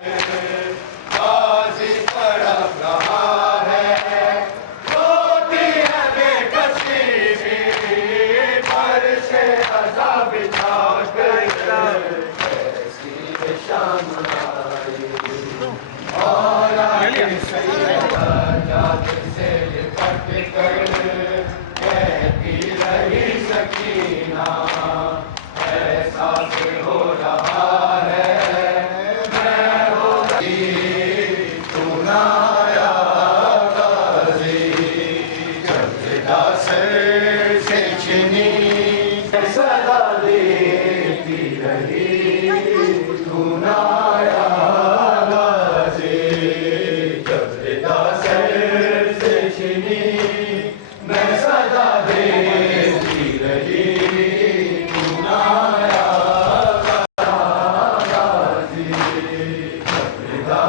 गाजी तड़प रहा है, रोती है बेकसी भी, फर्शे अज़ा बिछा कर, ऐसी शाम आई। और आगे सैयदा जात से लिपट कर कहती रही सकीना, ऐसा से हो रहा है मैं हो गई तू ना आया गाज़ी, जब फिदा सर से छिनी सदा देती रही तू ना आया गाज़ी, जब फिदा सर से छिनी मैं सदा देती रही तू ना आया गाज़ी, जब फिदा